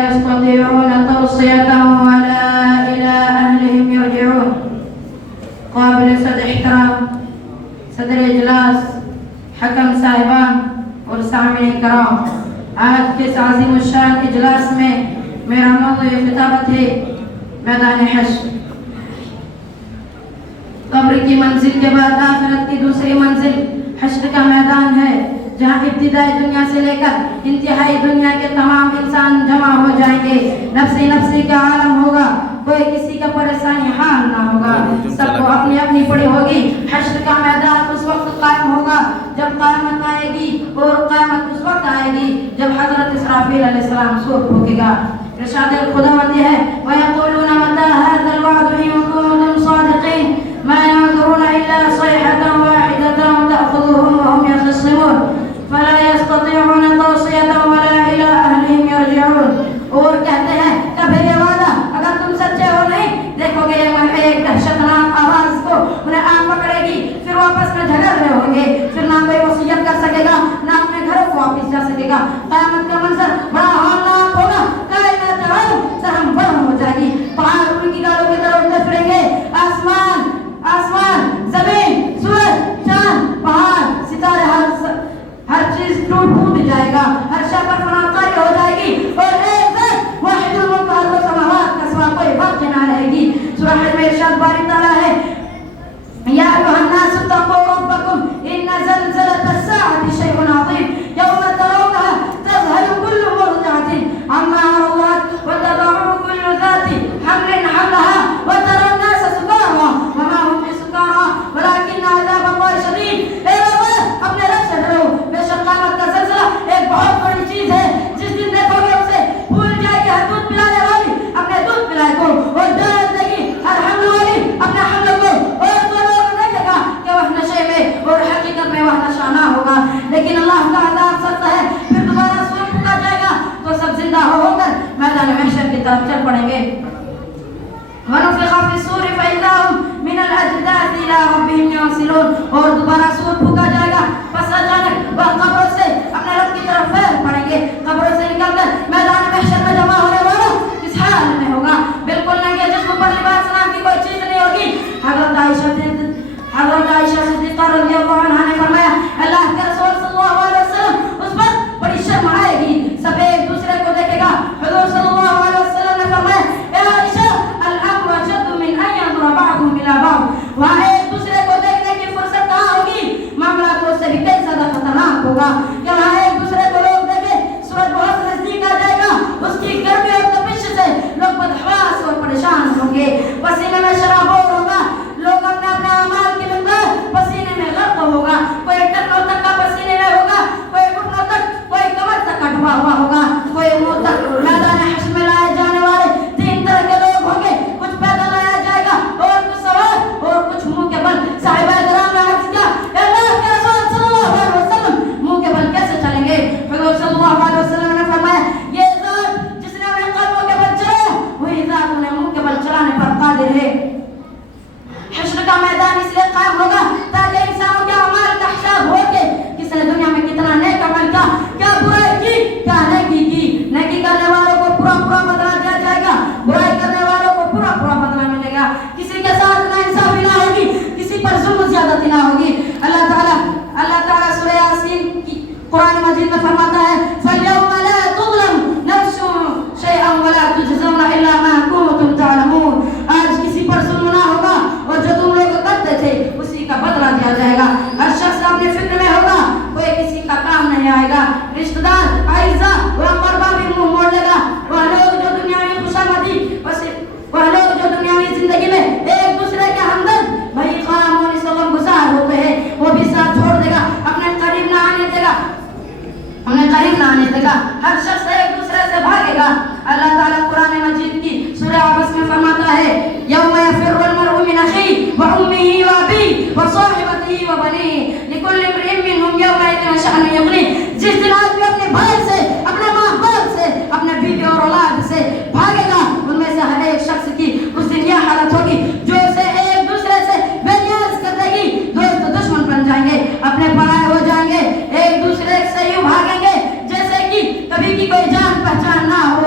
يستطيعون توصية ولا إلى أهلهم يرجعون. قابل صد احترام صدر اجلاس، حکم صاحبان اور سامعین کرام، آج کے اس عظیم الشان اجلاس میں میرا موضوع خطابت ہے میدان حشر. قبر کی منزل کے بعد آخرت کی دوسری منزل حشر کا میدان ہے، جہاں ابتدائی دنیا سے لے کر انتہائی دنیا کے تمام انسان جمع ہو جائیں گے. نفسی نفسی کا عالم ہوگا، کوئی کسی کا پریشانی حال نہ ہوگا، سب کو اپنی اپنی پڑی ہوگی. حشر کا میدان اس وقت قائم ہوگا جب قیامت آئے گی، اور قیامت اس وقت آئے گی جب حضرت اسرافیل علیہ السلام سور پھونکے گا. ارشاد خداوندی ہے وَيَقُولُونَ مَتَى هَذَا الْوَعْدُ إِن كُنتُمْ صَادِقِينَ مَا يَنظُرُونَ إِلَّا صَيْحَةً وَاحِدَةً تَأْخُذُهُمْ وَهُمْ يَخِصِّمُونَ فَلَا يَسْتَطِيعُونَ تَوْصِيَةً وَلَا إِلَى أَهْلِهِمْ يَرْجِعُونَ. اور کہتے ہیں کبھی یہ وعدہ اگر تم سچے ہو نہیں دیکھو گے یہ ملک ایک دہشتناک آواز کو انہیں آن پکڑے گی، پھر واپس میں جھگڑ رہے ہوں گے، پھر نہ کوئی وصیت کر سکے گا نہ اپنے گھروں کو واپس جا سکے گا. قیامت کا منظر بڑا ہولناک ہوگا، کائنات سرہم برہم ہو جائے گی، پہاڑ ان کی گاڑوں کی طرف اڑتے پھریں گے، آسمان زمین سورج چاند پہاڑ ستارے ہر چیز ٹوٹ جائے گا، ہر شے پر فنا طاری ہو جائے گی، اور ایک ذات واحد المقہر و سماوات کا سوا کوئی باقی نہ رہے گی. سورہ حج میں ارشاد باری تعالیٰ ہے یا ایھا الناس اتقوا ربکم ان زلزلۃ الساعۃ شیء عظیم یوم ترونها تذهل كل مرضعۃ عما ارضعت وتضع كل ذات حمل حملها وترى الناس سکارى وما هم بسکارى ولكن عذاب اللہ شدید. اے لوگو اپنے رب سے ڈرو، بے شک قیامت کا زلزلہ ایک بہت بڑی چیز ہے، جس دن دیکھو گے اسے بھول جائے گی ہر دودھ پلانے والی اپنے دودھ پلائے کو، اور ڈر دے گی ہر حمل والی اپنے حمل کو، اور تو لوگ دیکھے گا کہ وہ نشے میں اور حقیقت میں وہ نشہ نہ ہوگا. لیکن اللہ کا عذاب سخت ہے. پھر دوبارہ سور پھونکا جائے گا تو سب زندہ ہو کر میدان محشر کی طرف چل پڑیں گے. وَنُفِخَ فِي الصُّورِ فَإِذَا هُمْ مِنَ الْأَجْدَاثِ إِلَىٰ رَبِّهِمْ يَنسِلُونَ. اور دوبارہ سور پھونکا جائے گا، پس اچانک وہ قبروں سے اپنے رب کی طرف پھیل پڑیں گے. قبروں سے نکل کر میدان محشر میں جمع ہونے والا کس حال میں ہوگا؟ بالکل ننگے جسم پر لباس نام کی کوئی چیز نہیں ہوگی. حضرت عائشہ صدیقہ رضی اللہ عنہا نے فرمایا اللہ کے رسول صلی اللہ علیہ وسلم اس پر بڑی شرم آئے گی، سب ایک دوسرے کو دیکھے گا. حضور صلی اللہ علیہ وسلم نے فرمایا اے عائشہ الامر اشد من ان ينظر بعضهم الى بعض. وہاں ایک دوسرے کو دیکھنے کی فرصت کہاں ہوگی؟ معاملہ تو اس سے بھی کئی زیادہ خطرناک ہوگا کہ وہاں ایک دوسرے کو لوگ دیکھے، سورج بہت نزدیک آ جائے گا، اس کی گرمی اور تپش سے لوگ بدحواس اور پریشان ہوں گے، پسینے میں شرابور ہوگا، لوگ اپنے اپنے اعمال کی مقدار پسینے میں غرق ہوگا. کوئی ٹکنوں تک کا پسینے میں ہوگا، کوئی گھٹنوں تک، کوئی کمر تک کا ڈوبا ہوا ہوگا، کوئی منہ تک. میدان حشر میں لائے جانے والے تین طرح کے لوگ ہوں گے، کچھ پیدل لایا جائے گا اور کچھ سوار اور کچھ منہ کے بل. صحابہ کرام نے عرض کیا اے اللہ کے رسول صلی اللہ علیہ وسلم منہ کے بل کیسے چلیں گے؟ حضور صلی اللہ علیہ وسلم نے فرمایا یہ ذات جس نے اپنے قلبوں کے بل چلائے وہی ذات انہیں منہ کے بل چلانے پر قادر ہے. حشر کا میدان اس لیے قائم ہوگا تاکہ انسانوں کے اعمال کا حساب ہو کے کس نے دنیا میں کتنا نیک عمل کیا، کیا برائی کی، کیا نیکی کی. نیکی کرنے والوں کو پورا بدلہ دیا جائے گا، برائی کرنے والوں کو پورا بدلہ ملے گا. کسی کے ساتھ نا انصافی نہ ہوگی، کسی پر ظلم زیادتی نہ ہوگی. اللہ تعالیٰ سورہ یاسین کی قرآن مجید میں فرماتا ہے فَالْيَوْمَ لَا تُظْلَمُ نَفْسٌ شَيْئًا وَلَا تُجْزَوْنَ إِلَّا مَا كُنتُمْ تَعْلَمُونَ. آج کسی پر ظلم نہ ہوگا اور جو تم لوگ کرتے تھے اسی کا بدلہ دیا جائے گا. ہر شخص اپنے فکر میں ہوگا، کوئی کسی کا کام نہیں آئے گا. رشتہ دار اعزاء و اقربا بھی منہ موڑ لے گا. وہ لوگ جو دنیاوی زندگی میں ایک دوسرے کے ہمدرد بھائی خام اور غم گزار ہوتے ہیں وہ بھی ساتھ چھوڑ دے گا، اپنے قریب نہ آنے دے گا. ہر شخص ایک دوسرے سے بھاگے گا. اللہ تعالیٰ قرآن مجید کی سورہ عبس میں فرماتا ہے یوم یفر المرء من اخیہ وامہ وابیہ وصاحبتہ وبنیہ لکل امرئ منہم یومئذ شأن یغنیہ. جس دن آدمی اپنے بھائی سے، اپنے ماں باپ سے، اپنے بیوی اور اولاد سے بھاگے گا، ان میں سے ہر ایک شخص کی اس دن یہ حالت ہوگی جو اسے ایک دوسرے سے بے نیاز کر دے گی. دوست دشمن بن جائیں گے، اپنے پرائے ہو جائیں گے، ایک دوسرے سے یوں بھاگیں گے جیسے کہ کبھی کی کوئی جان پہچان نہ ہو.